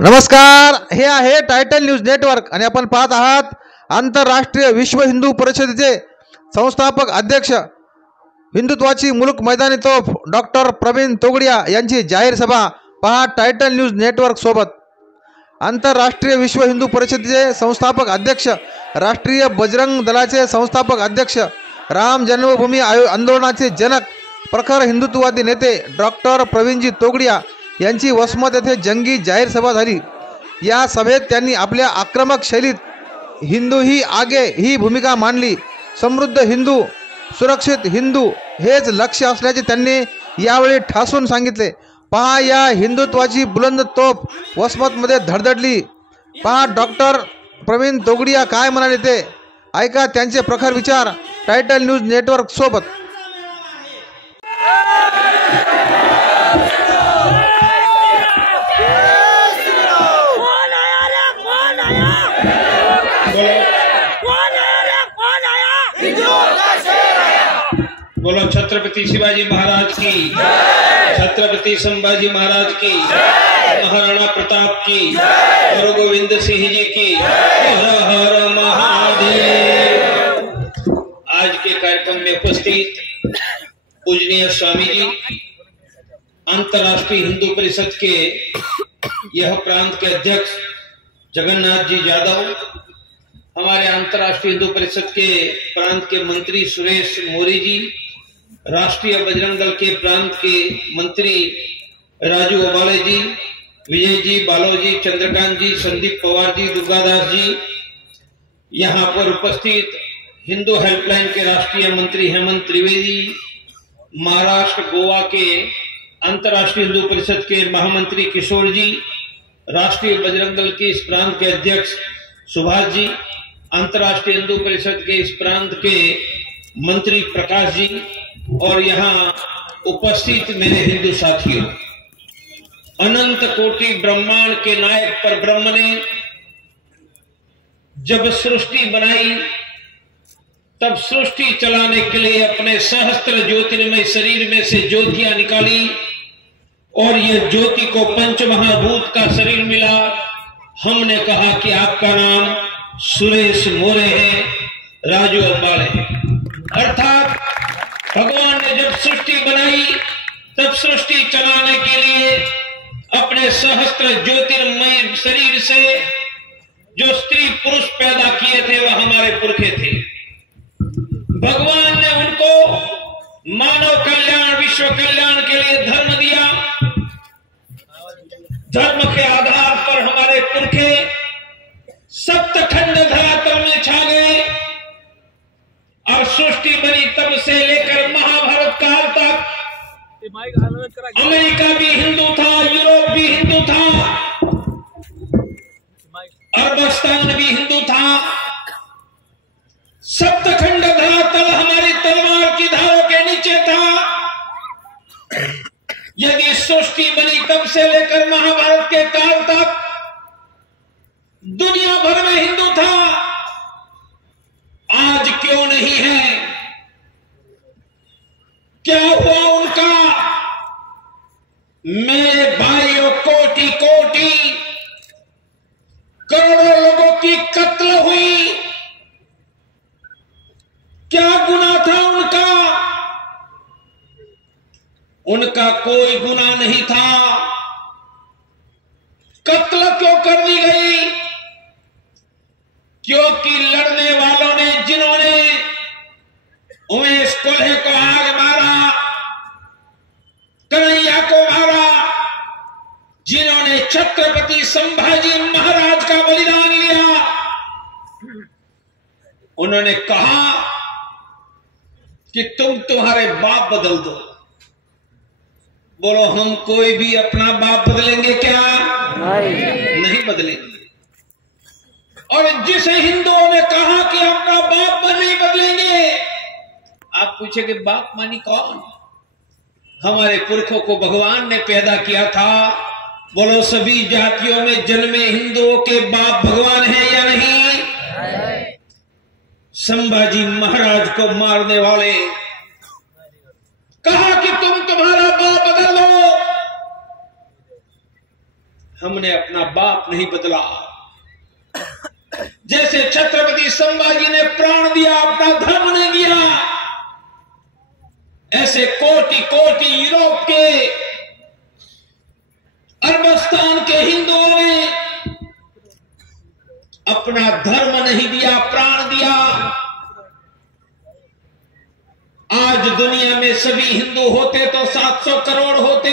नमस्कार, हे आहे title news network आणि आपण पाहत आहात आंतरराष्ट्रीय विश्व हिंदू परिषदेचे संस्थापक अध्यक्ष, हिंदुत्वाची मुलूक मैदानी तोफ डॉक्टर प्रवीण तोगडिया यांची जाहीर सभा पहा टायटल न्यूज नेटवर्क सोबत। आंतरराष्ट्रीय विश्व हिंदू परिषदेचे संस्थापक अध्यक्ष, राष्ट्रीय बजरंग दलाचे संस्थापक अध्यक्ष, राम जन्मभूमी आंदोलनाचे जनक, प्रखर हिंदुत्ववादी नेते डॉक्टर प्रवीणजी तोगडिया यांची वसमत येथे जंगी जाहीर सभा झाली। या सभेत त्यांनी आपल्या आक्रमक शैलीत हिंदू ही आगे ही भूमिका मांडली। समृद्ध हिंदू, सुरक्षित हिंदू हेच लक्ष्य असल्याचे त्यांनी यावेळी ठासून सांगितले। पहा या हिंदुत्वाची बुलंद तोफ वसमतमध्ये धडधडली। पहा डॉक्टर प्रवीण तोगडिया काय म्हणाले ते ऐका, त्यांचे प्रखर विचार टायटल न्यूज नेटवर्क सोबत। बोलो छत्रपति शिवाजी महाराज की, छत्रपति संभाजी महाराज की, महाराणा प्रताप की, गुरु गोविंद सिंह जी की, हर हर महादेव। आज के कार्यक्रम में उपस्थित पूजनीय स्वामी जी, अंतर्राष्ट्रीय हिंदू परिषद के यह प्रांत के अध्यक्ष जगन्नाथ जी यादव, हमारे अंतर्राष्ट्रीय हिंदू परिषद के प्रांत के मंत्री सुरेश मौर्य जी, राष्ट्रीय बजरंग दल के प्रांत के मंत्री राजू अबाले जी, विजय जी, बालो जी, चंद्रकांत जी, संदीप पवार जी, दुर्गादास जी, यहाँ पर उपस्थित हिंदू हेल्पलाइन के राष्ट्रीय मंत्री हेमंत त्रिवेदी, महाराष्ट्र गोवा के अंतर्राष्ट्रीय हिंदू परिषद के महामंत्री किशोर जी, राष्ट्रीय बजरंग दल के इस प्रांत के अध्यक्ष सुभाष जी, अंतर्राष्ट्रीय हिंदू परिषद के इस प्रांत के मंत्री प्रकाश जी और यहाँ उपस्थित मेरे हिंदू साथियों, अनंत कोटि ब्रह्मांड के नायक पर ब्रह्म ने जब सृष्टि बनाई तब सृष्टि चलाने के लिए अपने सहस्त्र ज्योतिर्मय शरीर में से ज्योतियां निकाली और यह ज्योति को पंचमहाभूत का शरीर मिला। हमने कहा कि आपका नाम सुरेश मौर्य है, राजू अम्बाले है। अर्थात भगवान ने जब सृष्टि बनाई तब सृष्टि चलाने के लिए अपने सहस्त्र ज्योतिर्मय शरीर से जो स्त्री पुरुष पैदा किए थे वह हमारे पुरखे थे। भगवान ने उनको मानव कल्याण, विश्व कल्याण के लिए धर्म दिया। धर्म के आधार पर हमारे पुरखे सप्तखंड धरातल में छा गए और सृष्टि बनी तब से लेकर महाभारत काल तक अमेरिका भी हिंदू था, यूरोप भी हिंदू था, अरबस्तान भी हिंदू था। सप्तखंड धरातल हमारी तलवार की धारों के नीचे था। यदि सृष्टि बनी तब से लेकर महाभारत के काल तक दुनिया भर में हिंदू था, आज क्यों नहीं है? क्या हुआ उनका? मेरे भाइयों, कोटि कोटि करोड़ों लोगों की कत्ल हुई। क्या गुनाह था उनका? उनका कोई गुनाह नहीं था। कत्ल क्यों कर दी गई? क्योंकि लड़ने वालों ने, जिन्होंने उमेश कोल्हे को आग मारा, कन्हैया को मारा, जिन्होंने छत्रपति संभाजी महाराज का बलिदान लिया, उन्होंने कहा कि तुम तुम्हारे बाप बदल दो। बोलो, हम कोई भी अपना बाप बदलेंगे क्या? नहीं बदलेंगे। और जिस हिंदुओं ने कहा कि अपना बाप नहीं बदलेंगे, आप पूछेंगे बाप मानी कौन? हमारे पुरखों को भगवान ने पैदा किया था। बोलो, सभी जातियों में जन्मे हिंदुओं के बाप भगवान है या नहीं? संभाजी महाराज को मारने वाले कहा कि तुम तुम्हारा बाप बदल लो। हमने अपना बाप नहीं बदला। जैसे छत्रपति संभाजी ने प्राण दिया, अपना धर्म नहीं दिया, ऐसे कोटि कोटि यूरोप के, अरबस्तान के हिंदुओं ने अपना धर्म नहीं दिया, प्राण दिया। आज दुनिया में सभी हिंदू होते तो 700 करोड़ होते।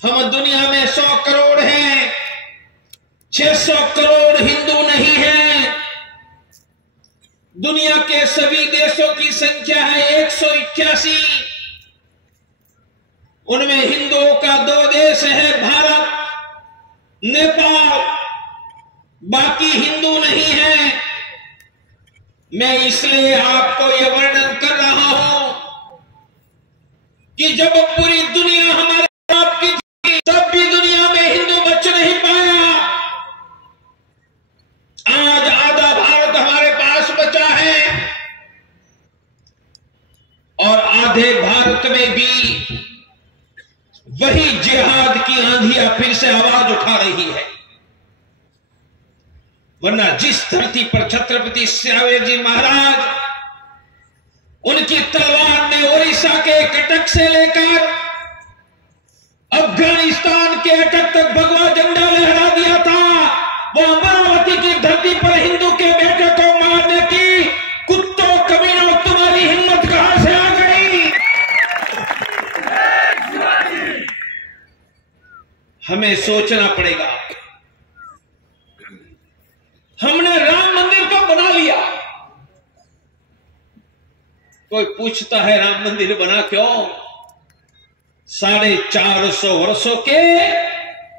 हम दुनिया में 100 करोड़ हैं, 600 करोड़ हिंदू नहीं हैं। दुनिया के सभी देशों की संख्या है 181। उनमें हिंदुओं का 2 देश है, भारत, नेपाल, बाकी हिंदू नहीं है। मैं इसलिए आपको यह वर्णन कर रहा हूं कि जब पूरी दुनिया हमारे बाप की थी, तब भी दुनिया में हिंदू बच नहीं पाया। आज आधा भारत हमारे पास बचा है और आधे भारत में भी वही जिहाद की आंधियां फिर से आवाज उठा रही है। वरना जिस धरती पर छत्रपति शिवाजी महाराज, उनकी तलवार ने ओडिशा के कटक से लेकर अफगानिस्तान के अटक तक भगवा झंडा लहरा दिया था, वो अमरावती की धरती पर हिंदू के बेटे को मारने की कुत्तों कमीनों तुम्हारी हिम्मत कहां से आ गई? हमें सोचना पड़ेगा। हमने राम मंदिर तो बना लिया। कोई पूछता है राम मंदिर बना क्यों? 450 वर्षों के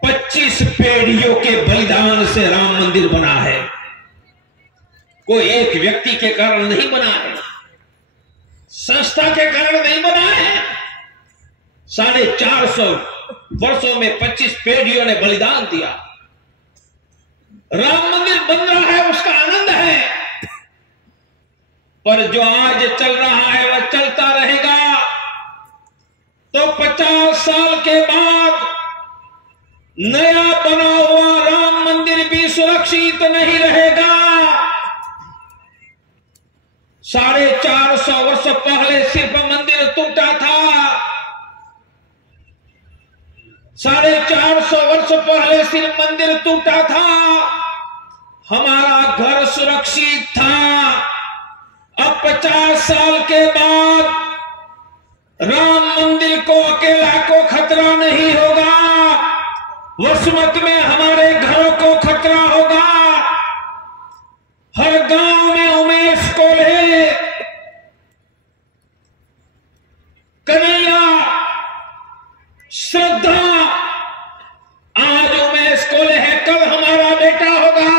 25 पीढ़ियों के बलिदान से राम मंदिर बना है। कोई एक व्यक्ति के कारण नहीं बना है, संस्था के कारण नहीं बना है। 450 वर्षों में 25 पीढ़ियों ने बलिदान दिया। राम मंदिर बन रहा है, उसका आनंद है, पर जो आज चल रहा है वह चलता रहेगा तो 50 साल के बाद नया बना हुआ राम मंदिर भी सुरक्षित नहीं रहेगा। 450 वर्ष पहले सिर्फ मंदिर टूटा था, 450 वर्ष पहले सिर्फ मंदिर टूटा था, हमारा घर सुरक्षित था। अब 50 साल के बाद राम मंदिर को अकेला को खतरा नहीं होगा, वसमत में हमारे घरों को खतरा होगा। हर गांव में उमेश कोल्हे, कन्हैया, श्रद्धा, आज उमेश कोल्हे है, कल हमारा बेटा होगा।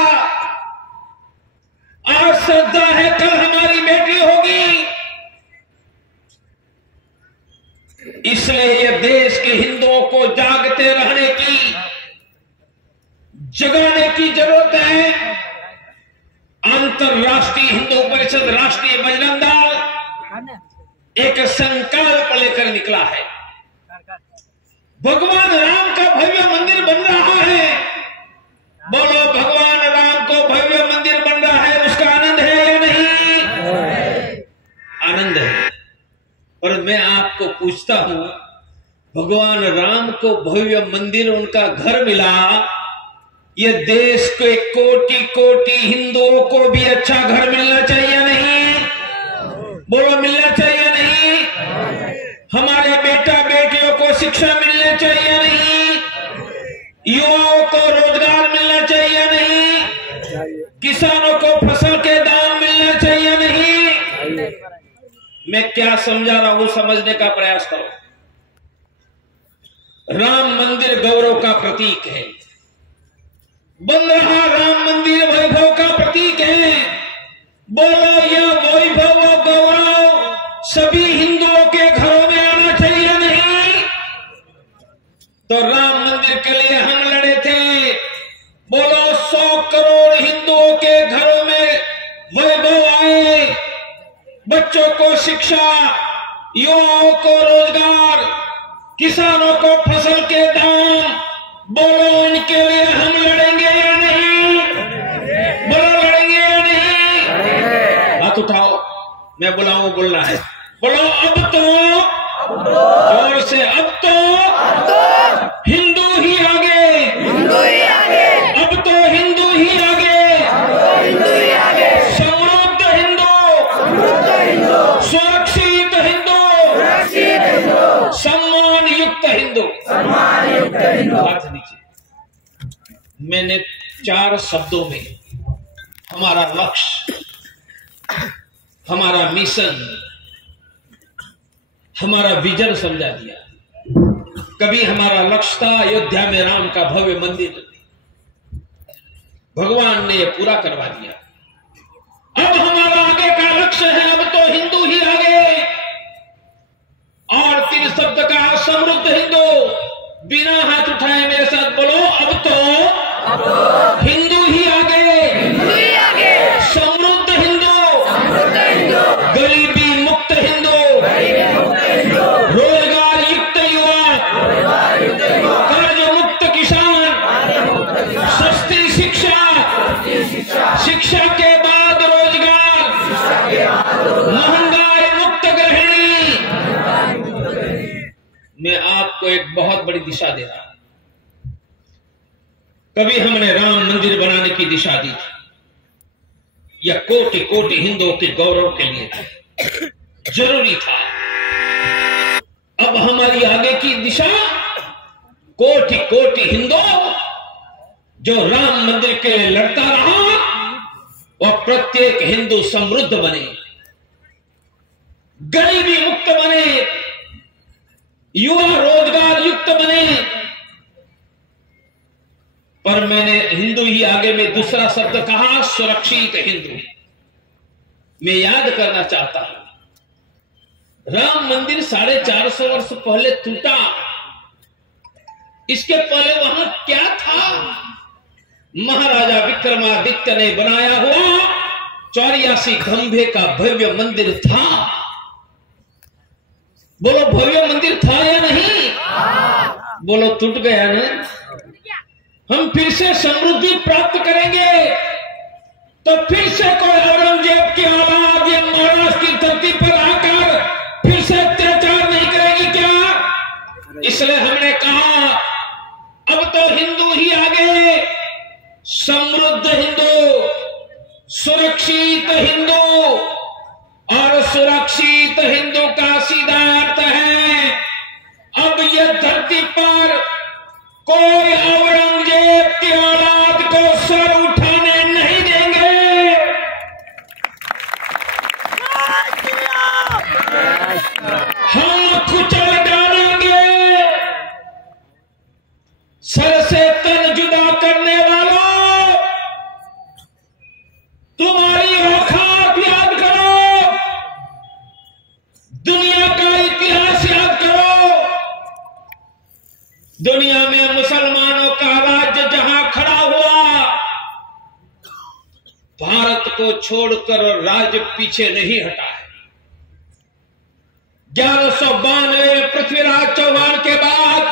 आज श्रद्धा है, कल हमारी बेटी होगी। इसलिए यह देश के हिंदुओं को जागते रहने की, जगाने की जरूरत है। अंतरराष्ट्रीय हिंदू परिषद, राष्ट्रीय बजरंग दल एक संकल्प लेकर निकला है। भगवान राम का भव्य मंदिर बन रहा है। बोलो, भगवान राम को भव्य मंदिर बन रहा है, उसका आनंद है या नहीं? आनंद है। और मैं आपको पूछता हूं, भगवान राम को भव्य मंदिर, उनका घर मिला, यह देश के कोटि कोटि हिंदुओं को भी अच्छा घर मिलना चाहिए या नहीं? बोलो, मिलना चाहिए या नहीं? हमारे बेटा बेटियों को शिक्षा मिलनी चाहिए या नहीं? युवाओं को रोजगार मिलना चाहिए या नहीं? किसानों को फसल के दाम मिलना चाहिए या नहीं? मैं क्या समझा रहा हूं, समझने का प्रयास करो। राम मंदिर गौरव का प्रतीक है। बन रहा राम मंदिर वैभव का प्रतीक है। बोलो, यह वैभव और गौरव सभी हिंदुओं के घरों में आना चाहिए नहीं? तो राम मंदिर के लिए हम लड़े थे। बोलो, 100 करोड़ हिंदुओं के घरों में वैभव आए, बच्चों को शिक्षा, युवाओं को रोजगार, किसानों को फसल के दाम, हाथ नीचे। मैंने 4 शब्दों में हमारा लक्ष्य, हमारा मिशन, हमारा विजन समझा दिया। कभी हमारा लक्ष्य था अयोध्या में राम का भव्य मंदिर, भगवान ने पूरा करवा दिया। अब हमारा आगे का लक्ष्य है, अब तो हिंदू ही आगे, और 3 शब्द का समृद्ध हिंदू। बिना हाथ उठाए मेरे साथ बोलो, अब तो हिंदू ही आगे, समृद्ध हिंदू, गरीबी मुक्त हिंदू, रोजगार युक्त युवा, कर्ज मुक्त किसान, सस्ती शिक्षा, शिक्षा के बाद रोजगार, महंगाई मुक्त गृहिणी। मैं आपको एक बहुत बड़ी दिशा दे रहा हूं। कभी हमने राम मंदिर बनाने की दिशा दी थी, यह कोटि कोटि हिंदुओं के गौरव के लिए जरूरी था। अब हमारी आगे की दिशा, कोटि कोटि हिंदू जो राम मंदिर के लिए लड़ता रहा, वह प्रत्येक हिंदू समृद्ध बने, गरीबी मुक्त बने, युवा रोजगार युक्त बने। पर मैंने हिंदू ही आगे में दूसरा शब्द कहा, सुरक्षित हिंदू। मैं याद करना चाहता हूं, राम मंदिर 450 वर्ष पहले टूटा। इसके पहले वहां क्या था? महाराजा विक्रमादित्य ने बनाया हुआ 84 खंभे का भव्य मंदिर था। बोलो भव्य मंदिर था या नहीं? बोलो टूट गया ना। हम फिर से समृद्धि प्राप्त करेंगे तो फिर से कोई औरंगजेब की औलाद या महाराष्ट्र की धरती पर आकर फिर से अत्याचार नहीं करेगी क्या? इसलिए हमने कहा अब तो हिंदू ही आगे, समृद्ध हिंदू, सुरक्षित हिंदू। और सुरक्षित हिंदू का सीधा अर्थ है, अब यह धरती पर कोई औरंगजेब की औलाद को सर उठाने नहीं देंगे। हम कुचल डालेंगे। सर से तन जुदा करने वालों, तुम्हारी औकात याद करो, दुनिया का इतिहास याद करो। दुनिया में मुसलमानों का राज्य जहां खड़ा हुआ, भारत को छोड़कर राज्य पीछे नहीं हटा है। 1192 में पृथ्वीराज चौहान के बाद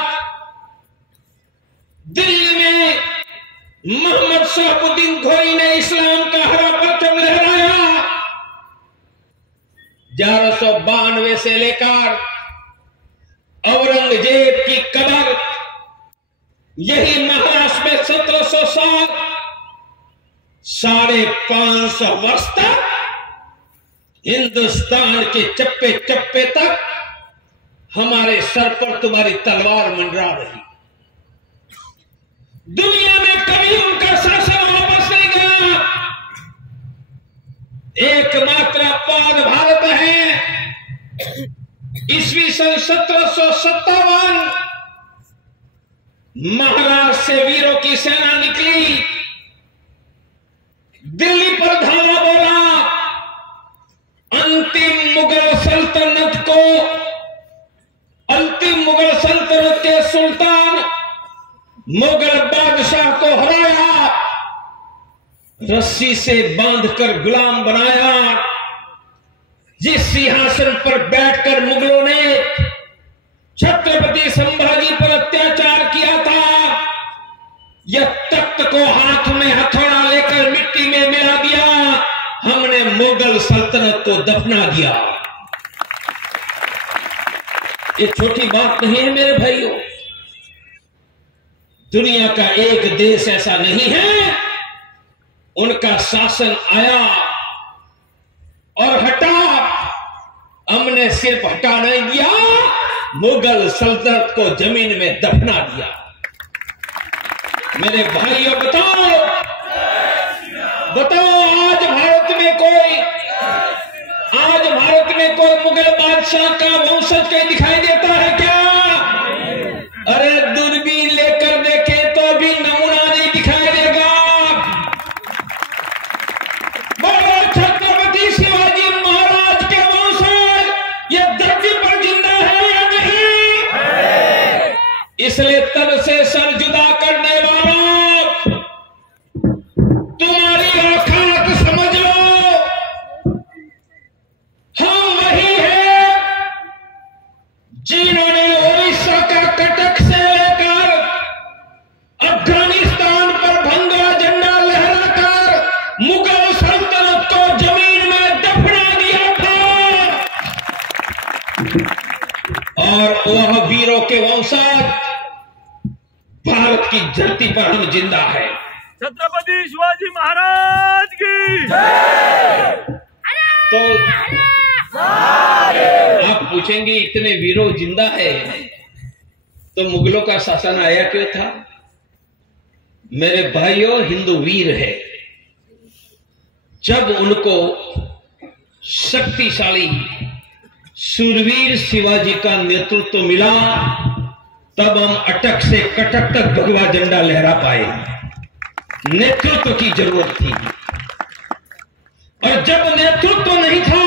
दिल्ली में मोहम्मद शहाबुद्दीन घोरी ने इस्लाम का हरा परचम लहराया। 1192 से लेकर औरंगजेब की कब्र यही महाराष्ट्र में 1707, 550 वर्ष तक हिंदुस्तान के चप्पे चप्पे तक हमारे सर पर तुम्हारी तलवार मंडरा रही। दुनिया में कभी उनका शासन वापस नहीं गया। एकमात्र अपवाद भारत है। ईस्वी सन 1757 महाराष्ट्र से वीरों की सेना निकली, दिल्ली पर धावा बोला, अंतिम मुगल सल्तनत के सुल्तान मुगल बादशाह को हराया, रस्सी से बांधकर गुलाम बनाया। जिस सिंहासन पर बैठकर मुगलों ने छत्रपति संभाजी पर अत्याचार किया था, यह तख्त को हाथ में हथौड़ा लेकर मिट्टी में मिला दिया। हमने मुगल सल्तनत को दफना दिया। ये छोटी बात नहीं है मेरे भाइयों। दुनिया का एक देश ऐसा नहीं है उनका शासन आया और हटा। हमने सिर्फ हटा नहीं दिया, मुगल सल्तनत को जमीन में दफना दिया। मेरे भाइयों बताओ आज भारत में कोई मुगल बादशाह का वंशज कहीं दिखाई देता है क्या? अरे दूरबीन लेकर देखे तो भी नमूना नहीं दिखाई देगा। बोलो छत्रपति शिवाजी महाराज के वंशज ये धरती पर जिंदा है या नहीं? इसलिए तन से सर जुदा करने वाला तुम्हारी औकात समझ लो। हम वही है जिन्होंने ओडिशा का कटक से लेकर अफगानिस्तान पर भंगा झंडा लहराकर मुगल सल्तनत को जमीन में दफना दिया था। और वह वीरों के वंशज भारत की धरती पर हम जिंदा है। छत्रपति शिवाजी महाराज की जय। तो आप पूछेंगे इतने वीरों जिंदा है तो मुगलों का शासन आया क्यों था? मेरे भाइयों, हिंदू वीर है। जब उनको शक्तिशाली सूरवीर शिवाजी का नेतृत्व मिला तब हम अटक से कटक तक भगवा झंडा लहरा पाए। नेतृत्व की जरूरत थी और जब नेतृत्व नहीं था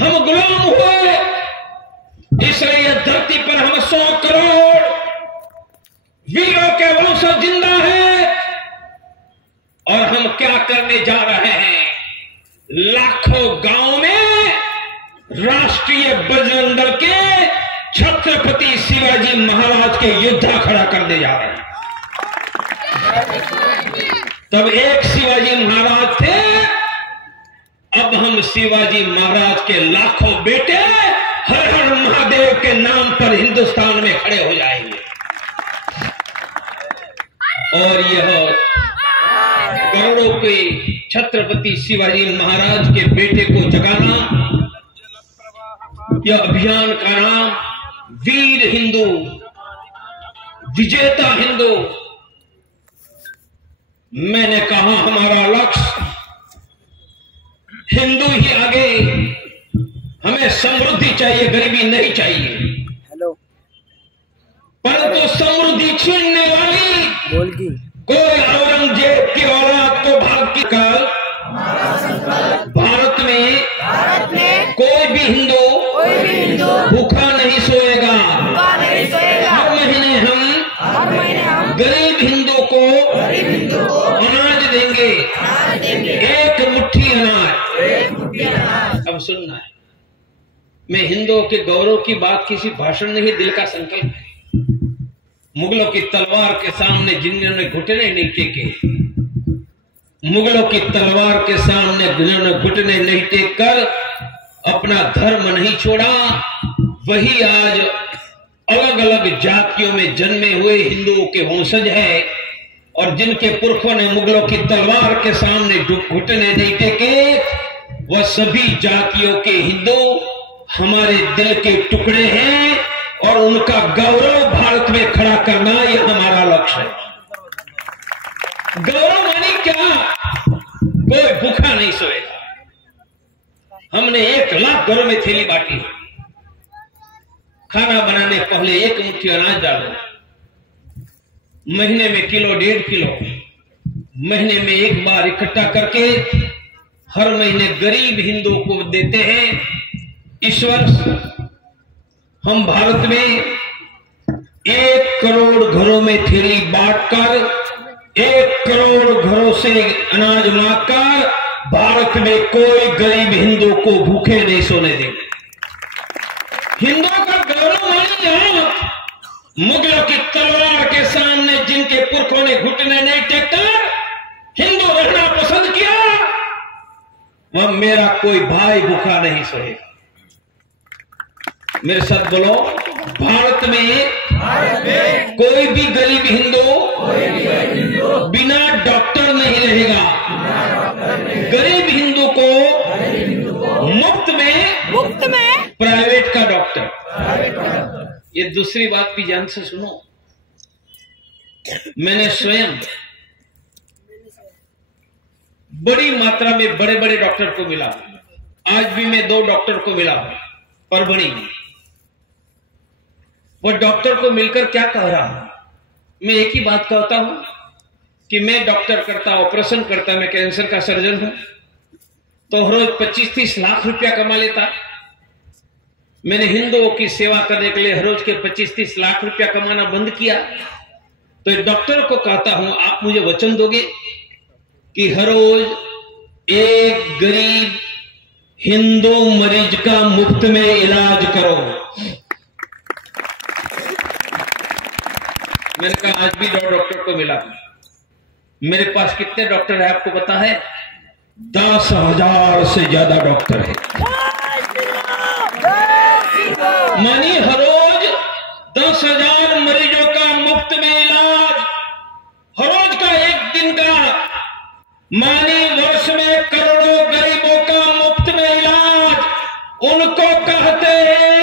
हम गुलाम हुए। इसलिए धरती पर हम 100 करोड़ वीरों के वंशज जिंदा है। और हम क्या करने जा रहे हैं? लाखों गांव में राष्ट्रीय बजरंग दल के छत्रपति शिवाजी महाराज के योद्धा खड़ा करने जा रहे हैं। तब एक शिवाजी महाराज थे, अब हम शिवाजी महाराज के लाखों बेटे हर हर महादेव के नाम पर हिंदुस्तान में खड़े हो जाएंगे। और यह करोड़ों के छत्रपति शिवाजी महाराज के बेटे को जगाना, यह अभियान का नाम वीर हिंदू, विजेता हिंदू। मैंने कहा हमारा लक्ष्य हिंदू ही आगे, हमें समृद्धि चाहिए, गरीबी नहीं चाहिए। हेलो, परंतु समृद्धि छीनने वाली बोल की कोई औरंगजेब की औलाद को भाग की काल भारत में कोई भी हिंदू भूखा नहीं सोएगा। हर महीने हम गरीब हिंदू को अनाज देंगे, एक मुट्ठी अनाज। अब सुनना है, मैं हिंदुओं के गौरव की बात किसी भाषण नहीं, दिल का संकल्प है। मुगलों की तलवार के सामने जिन्होंने घुटने नहीं टेके, मुगलों की तलवार के सामने जिन्होंने घुटने नहीं टेक कर अपना धर्म नहीं छोड़ा, वही आज अलग अलग जातियों में जन्मे हुए हिंदुओं के वंशज है। और जिनके पुरखों ने मुगलों की तलवार के सामने घुटने नहीं टेके, वह सभी जातियों के हिंदू हमारे दिल के टुकड़े हैं और उनका गौरव भारत में खड़ा करना यह हमारा लक्ष्य है। गौरव मानी क्या? कोई भूखा नहीं सोएगा। हमने 1 लाख घरों में थैली बांटी। खाना बनाने पहले 1 मुट्ठी अनाज डालो, महीने में किलो 1.5 किलो, महीने में 1 बार इकट्ठा करके हर महीने गरीब हिंदुओं को देते हैं। इस वर्ष हम भारत में 1 करोड़ घरों में थैली बांटकर 1 करोड़ घरों से अनाज मांगकर भारत में कोई गरीब हिंदू को भूखे नहीं सोने देंगे। हिंदुओं का गौरव मानिए। मुगलों की तलवार के सामने जिनके पुरखों ने घुटने नहीं टेककर हिंदू रहना पसंद किया, वह मेरा कोई भाई भूखा नहीं सोएगा। मेरे साथ बोलो, भारत में कोई भी गरीब हिंदू बिना डॉक्टर नहीं रहेगा। गरीब हिंदू को मुफ्त में प्राइवेट का डॉक्टर। ये दूसरी बात भी ध्यान से सुनो, मैंने स्वयं बड़ी मात्रा में बड़े बड़े डॉक्टर को मिला। आज भी मैं 2 डॉक्टर को मिला हूं परभणी में। वो डॉक्टर को मिलकर क्या कह रहा हूं, मैं एक ही बात कहता हूं कि मैं डॉक्टर करता, ऑपरेशन करता, मैं कैंसर का सर्जन हूं, तो हर रोज 25-30 लाख रुपया कमा लेता। मैंने हिंदुओं की सेवा करने के लिए हर रोज के 25-30 लाख रुपया कमाना बंद किया। तो एक डॉक्टर को कहता हूं, आप मुझे वचन दोगे कि हर रोज एक गरीब हिंदू मरीज का मुफ्त में इलाज करो। मैंने कहा आज भी 2 डॉक्टर को मिला। मेरे पास कितने डॉक्टर है आपको पता है? 10,000 से ज्यादा डॉक्टर है। मानिए हर रोज 10,000 मरीजों का मुफ्त में इलाज, हर रोज का एक दिन का, मानिए वर्ष में करोड़ों गरीबों का मुफ्त में इलाज। उनको कहते हैं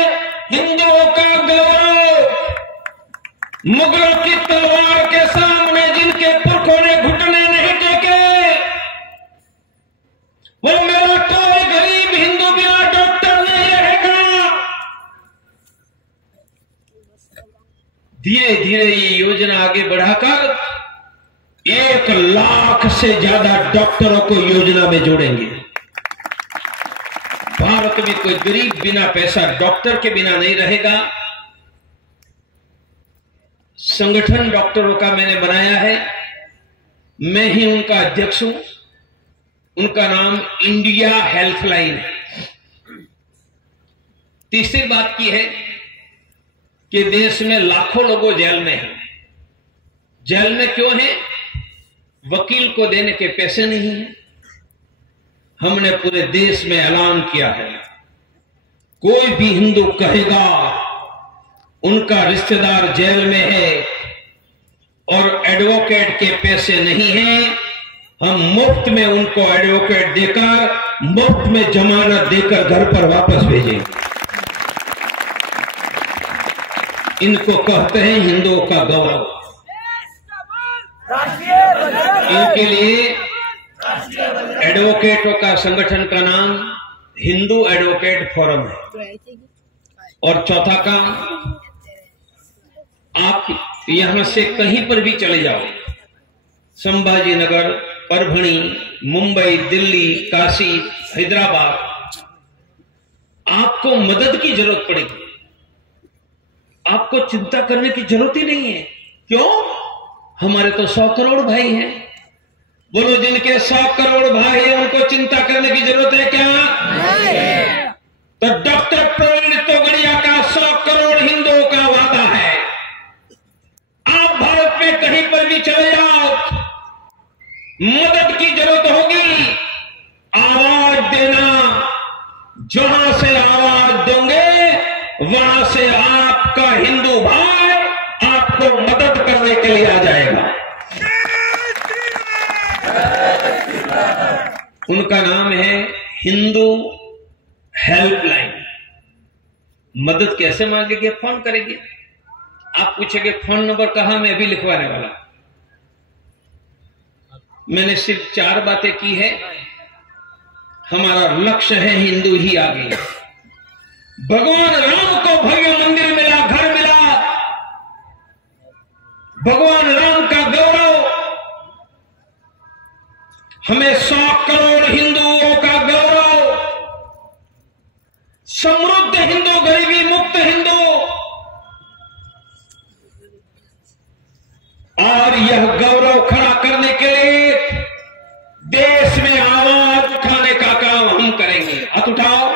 हिंदुओं का गौरव। मुगलों की तलवार के सामने जिनके पुरखों ने घुटने नहीं टेके, वो मेरा कोई गरीब हिंदू बिना डॉक्टर नहीं रहेगा। धीरे धीरे ये योजना आगे बढ़ाकर 1 लाख से ज्यादा डॉक्टरों को योजना में जोड़ेंगे। भारत में कोई गरीब बिना पैसा डॉक्टर के बिना नहीं रहेगा। संगठन डॉक्टरों का मैंने बनाया है, मैं ही उनका अध्यक्ष हूं। उनका नाम इंडिया हेल्पलाइन है। तीसरी बात की है कि देश में लाखों लोगों जेल में हैं। जेल में क्यों हैं? वकील को देने के पैसे नहीं हैं। हमने पूरे देश में ऐलान किया है, कोई भी हिंदू कहेगा उनका रिश्तेदार जेल में है और एडवोकेट के पैसे नहीं हैं, हम मुफ्त में उनको एडवोकेट देकर, मुफ्त में जमानत देकर घर पर वापस भेजेंगे। इनको कहते हैं हिंदुओं का गौरव। इनके लिए एडवोकेटों का संगठन का नाम हिंदू एडवोकेट फोरम है। और चौथा काम, आप यहां से कहीं पर भी चले जाओ, संभाजी नगर, परभणी, मुंबई, दिल्ली, काशी, हैदराबाद, आपको मदद की जरूरत पड़ेगी। आपको चिंता करने की जरूरत ही नहीं है। क्यों? हमारे तो 100 करोड़ भाई हैं। बोलो, जिनके 100 करोड़ भाई हैं उनको चिंता करने की जरूरत है क्या? नहीं। तो डॉक्टर प्रवीण तोगड़िया का 100 करोड़ हिंदुओं का वादा है। आप भारत में कहीं पर भी चले जाओ, मदद की जरूरत होगी, आवाज देना। जहां से आवाज देंगे वहां से आपका हिंदू भाई आपको मदद करने के लिए आ जाएगा। उनका नाम है हिंदू हेल्पलाइन। मदद कैसे मांगेंगे? फोन करेंगे। आप पूछेंगे फोन नंबर कहां? मैं अभी लिखवाने वाला। मैंने सिर्फ 4 बातें की है। हमारा लक्ष्य है हिंदू ही आगे। भगवान राम को भव्य मंदिर मिला, घर मिला, भगवान राम का गौरव। हमें 100 करोड़ हिंदुओं का गौरव, समृद्ध हिंदू, गरीबी मुक्त हिंदू। और यह गौरव खड़ा करने के लिए देश में आवाज उठाने का काम हम करेंगे। हाथ उठाओ,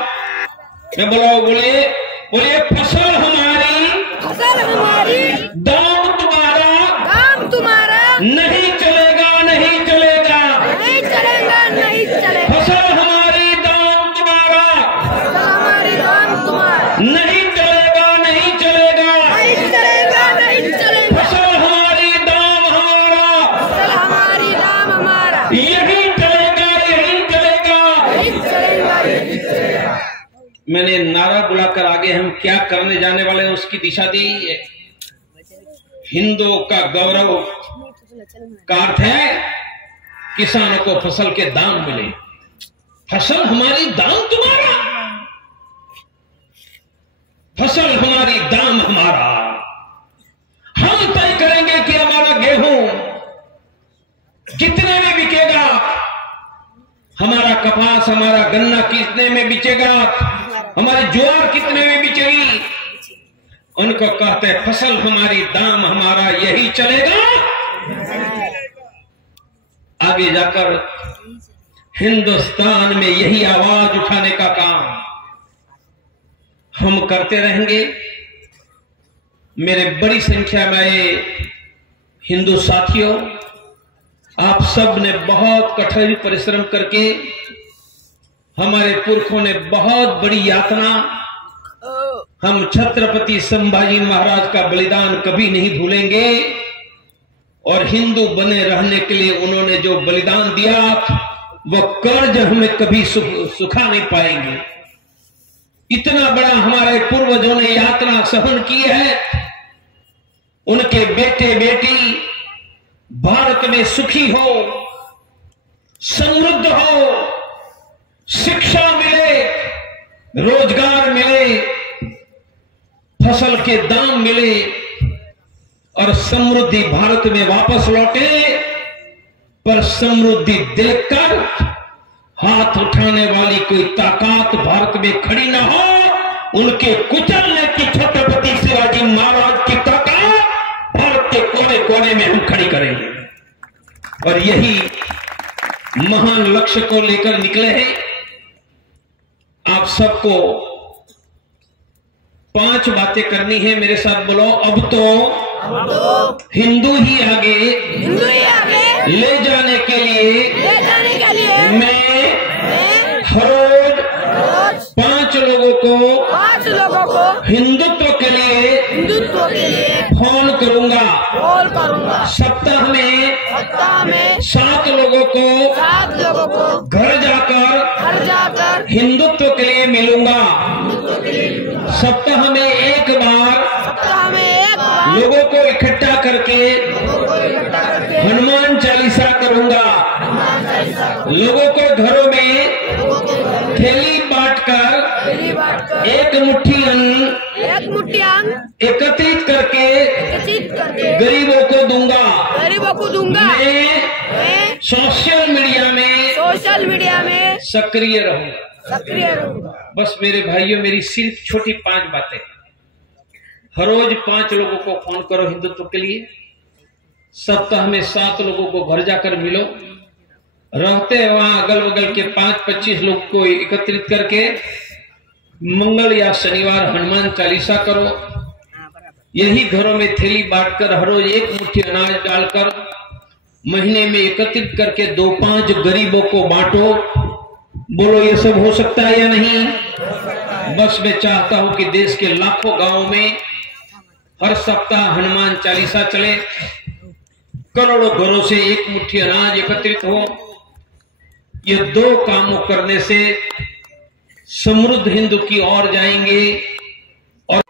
मैं बोलिए बोलिए, फसल हमारी, फसल हमारी, दाम तुम्हारा, दाम तुम्हारा, नहीं चलेगा, नहीं चलेगा, नहीं चलेगा, नहीं चलेगा। फसल हमारी, दाम तुम्हारा, फसल हमारी, दाम तुम्हारा, नहीं चलेगा, नहीं चलेगा, नहीं चलेगा, नहीं चलेगा। फसल हमारी, दाम हमारा, फसल हमारी, दाम हमारा, यही चलेगा, यही चलेगा, नहीं चलेगा, नहीं चलेगा। मैंने नारा बुलाकर आगे हम क्या करने जाने वाले हैं उसकी दिशा दी है। हिंदुओं का गौरव का अर्थ है किसानों को फसल के दाम मिले। फसल हमारी, दाम तुम्हारा। फसल हमारी, दाम हमारा। हम तय करेंगे कि हमारा गेहूं कितने में बिकेगा, हमारा कपास, हमारा गन्ना कितने में बिकेगा, हमारी ज्वार कितने में बिकेगी। उनको कहते हैं फसल हमारी, दाम हमारा, यही चलेगा। आगे जाकर हिंदुस्तान में यही आवाज उठाने का काम हम करते रहेंगे। मेरे बड़ी संख्या में हिंदू साथियों, आप सब ने बहुत कठोर परिश्रम करके, हमारे पुरखों ने बहुत बड़ी यातना, हम छत्रपति संभाजी महाराज का बलिदान कभी नहीं भूलेंगे। और हिंदू बने रहने के लिए उन्होंने जो बलिदान दिया, वो कर्ज हमें कभी सुखा नहीं पाएंगे। इतना बड़ा हमारे पूर्वजों ने यात्रा सहन की है। उनके बेटे बेटी भारत में सुखी हो, समृद्ध हो, शिक्षा मिले, रोजगार मिले, फसल के दाम मिले और समृद्धि भारत में वापस लौटे। पर समृद्धि देखकर हाथ उठाने वाली कोई ताकत भारत में खड़ी ना हो। उनके कुचलने की छत्रपति शिवाजी महाराज की ताकत भारत के कोने कोने में हम खड़ी करेंगे। और यही महान लक्ष्य को लेकर निकले हैं। आप सबको 5 बातें करनी है, मेरे साथ बोलो। अब तो हिंदू ही आगे ले जाने के लिए मैं हर रोज 5 लोगों को हिंदुत्व के लिए फोन करूंगा। सप्ताह में 7 लोगों को घर जाकर हिंदुत्व के लिए मिलूंगा। सप्ताह में एक बार लोगों को इकट्ठा करके हनुमान चालीसा करूंगा। लोगों को घरों में थैली बांटकर एक मुट्ठी अन्न एकत्रित करके गरीबों को दूंगा। मैं सोशल मीडिया में सक्रिय रहूंगा। बस मेरे भाइयों, मेरी सिर्फ छोटी 5 बातें। हर रोज 5 लोगों को फोन करो हिंदुत्व के लिए। सप्ताह में 7 लोगों को घर जाकर मिलो। रहते वहां अगल बगल के 5-25 लोग को एकत्रित करके मंगल या शनिवार हनुमान चालीसा करो। यही घरों में थैली बांटकर हर रोज एक मुट्ठी अनाज डालकर महीने में एकत्रित करके 2-5 गरीबों को बांटो। बोलो, ये सब हो सकता है या नहीं? बस मैं चाहता हूं कि देश के लाखों गांवों में हर सप्ताह हनुमान चालीसा चले, करोड़ों घरों से एक मुट्ठी अनाज एकत्रित हो। ये 2 कामों करने से समृद्ध हिंदू की ओर जाएंगे। और